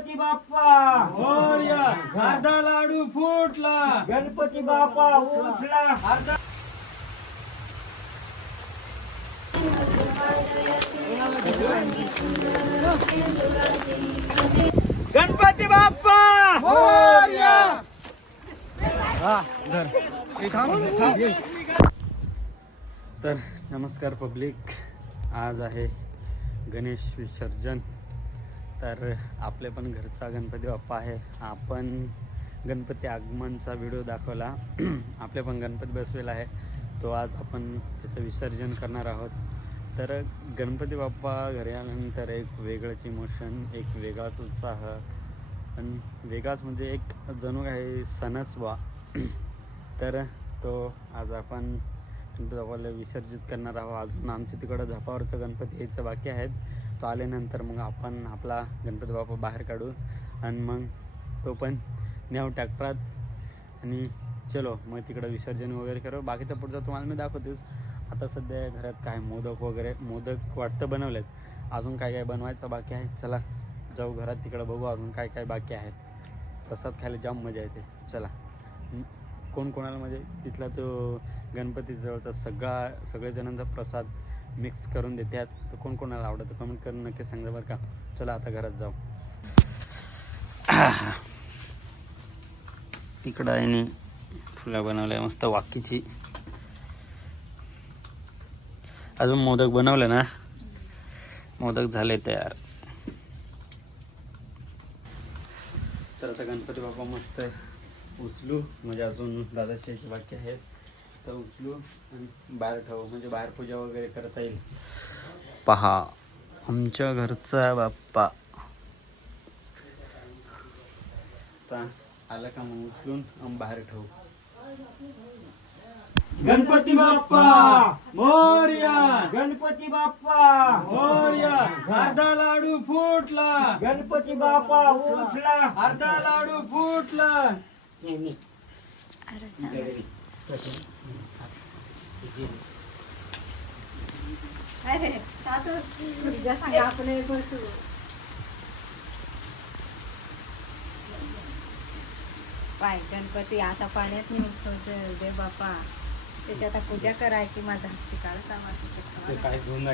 गणपती बाप्पा. मोरया अर्धा लाडू फुटला. गणपती बाप्पा उठला. अर्धा गणपती बाप्पा! मोरया तर नमस्कार पब्लिक. आज आहे गणेश विसर्जन. तर आपले पण घरचा गणपती बाप्पा आहे. आपण गणपती आगमनचा व्हिडिओ दाखवला. आपले पण गणपती बसवेला आहे. तो आज आपण त्याचं विसर्जन करणार आहोत. तर गणपती बाप्पा घरी आल्यानंतर एक वेगळंच इमोशन एक वेगळाच उत्साह आणि वेगळाच म्हणजे एक जणू काही सणच बा तर तो आज आपण गणपती बाप्पाला विसर्जित करणार आहोत. अजून आमच्या तिकडं झापावरचं गणपती यायचं बाकी आहेत. तो आल्यानंतर मग आपण आपला गणपती बाप्पा बाहेर काढू आणि मग तो पण न्याव ट्रॅक्टरात आणि चलो मग तिकडं विसर्जन वगैरे करू. बाकीचं पुढचं तुम्हाला मी दाखवतोच. आता सध्या घरात काय मोदक वगैरे मोदक वाटतं बनवलेत. अजून काय काय बनवायचं बाकी आहे? चला जाऊ घरात तिकडं बघू अजून काय काय बाकी आहेत. प्रसाद खायला जाम मजा येते. चला. कोण कोणाला म्हणजे तिथला तो गणपती जवळचा सगळा सगळे जणांचा प्रसाद मिक्स करून देतात. तर कोण कोणाला आवडतं कमेंट करून नक्की सांगा बरं का. चला आता घरात जाऊ. तिकडं आहे फुला फुलं बनवल्या मस्त वाकीची. अजून मोदक बनवले ना? मोदक झाले तयार. तर आता गणपती बाप्पा मस्त उचलू. म्हणजे अजून दादाशी बाकी आहेत तर उचलू आणि बाहेर ठेवू म्हणजे बाहेर पूजा वगैरे करता येईल. पहा आमच्या घरचा बाप्पा. आता आलं का मग उचलून आणि बाहेर ठेवू. गणपती बाप्पा मोरया. गणपती बाप्पा मोरया. अर्धा लाडू फुटला. गणपती बाप्पा उठला. अर्धा लाडू फुटला. अरे सांगा आपण एक पाय गणपती आता पाण्यात निघतो दे बापा. त्याची आता पूजा करायची माझा. चिकाळ ते सामान काय घेऊन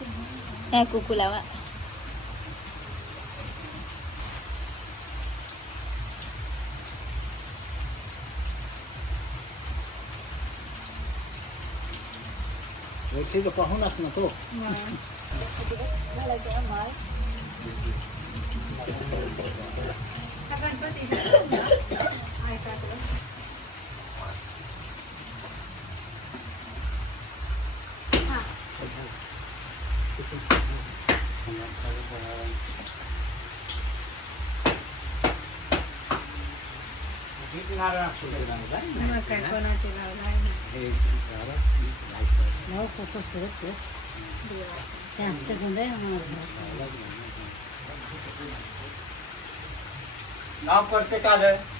जा घेतात कुकू लावा पाहूनच ना तो मग काय कोणाचे लावलाय ना नाव करते ते रे? जय देव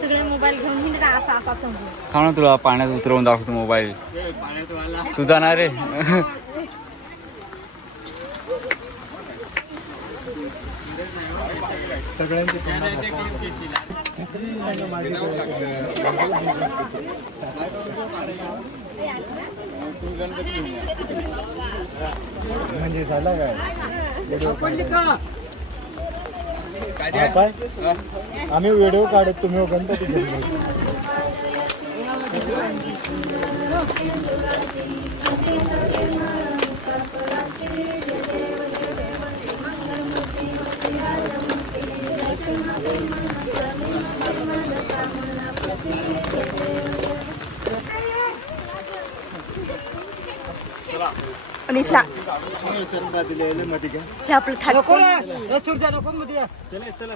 सगळे मोबाईल घेऊन हिंडा असा असा चंपू थांब ना तुला पाण्यात उतरवून दाखवतो मोबाईल. तू जाणार रे म्हणजे झाला काय? काय आम्ही व्हिडिओ काढत तुम्ही गणपती आणि इथला मध्ये घ्या हे आपलं थाट नको रे हे सूट द्या नको मध्ये चला चला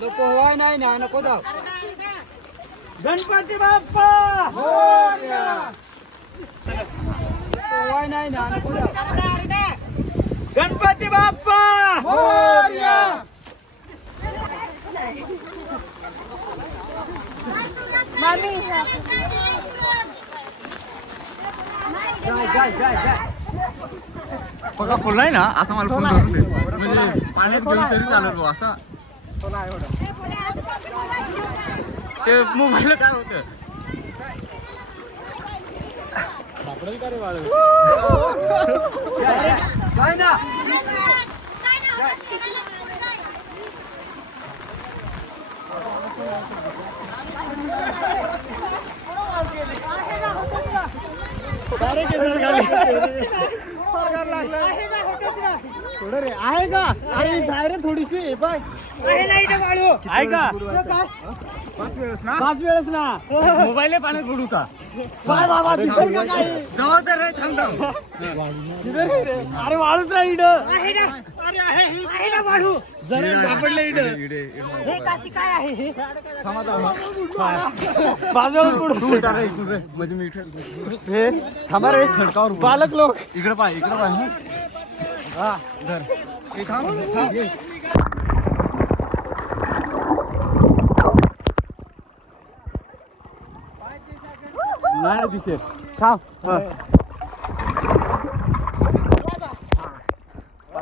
नको होय नाही ना नको जाऊ गणपती बाप्पा होय नाही ना नको जाऊ गणपती बाप्पा जाय बघा फुल नाही ना? असं मला फोन धरून दे म्हणजे पाण्यात गेलो तरी चालत भाऊ असं. ते मोबाईल काय होतं? जाय ना? आहे का? अरे जाय रे थोडीशी बघ आहे का पाच वेळेस ना मोबाईल पाण्यात बुडू का? बाय बाबा का काही जवळ तर रे, थांब थांब. अरे वाळूच राही इड आहे आहे आहे ना वाळू जरा सापडले इड. इडे, इडे, इडे. काय आहे? थांबा, थांबा. पाच वेळेस पुढे तू उठा रे, इकडून रे. म्हणजे मी इथे हे थांबा रे. बालक लोक. इकडे पाय इकडे पाय. हा धर. ए, थांब थांब. नाही दिसेल थांब.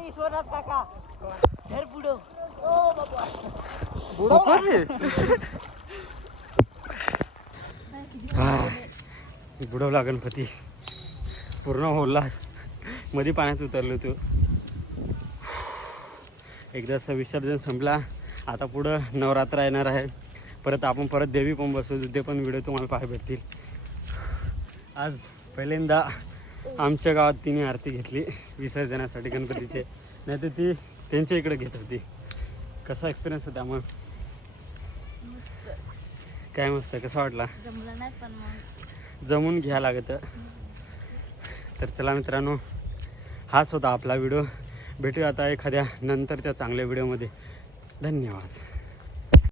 कुठं बुडवला गणपती पूर्ण ओला मध्ये पाण्यात उतरलो तो. एकदा विसर्जन संपला. आता पुढं नवरात्र येणार आहे. परत आपण परत देवी पण बसू. ते पण व्हिडिओ तुम्हाला पाहायला भेटतील. आज पहिल्यांदा आमच्या गावात तिने आरती घेतली. विसर्जनासाठी गणपतीचे. नाही तर ती त्यांच्या इकडे घेत होती. कसा एक्सपिरियन्स होता मग? काय मस्त कसा वाटला? जमून घ्या लागतं. तर चला मित्रांनो हाच होता आपला व्हिडिओ भेटूया आता एखाद्या नंतरच्या चांगल्या व्हिडिओमध्ये धन्यवाद.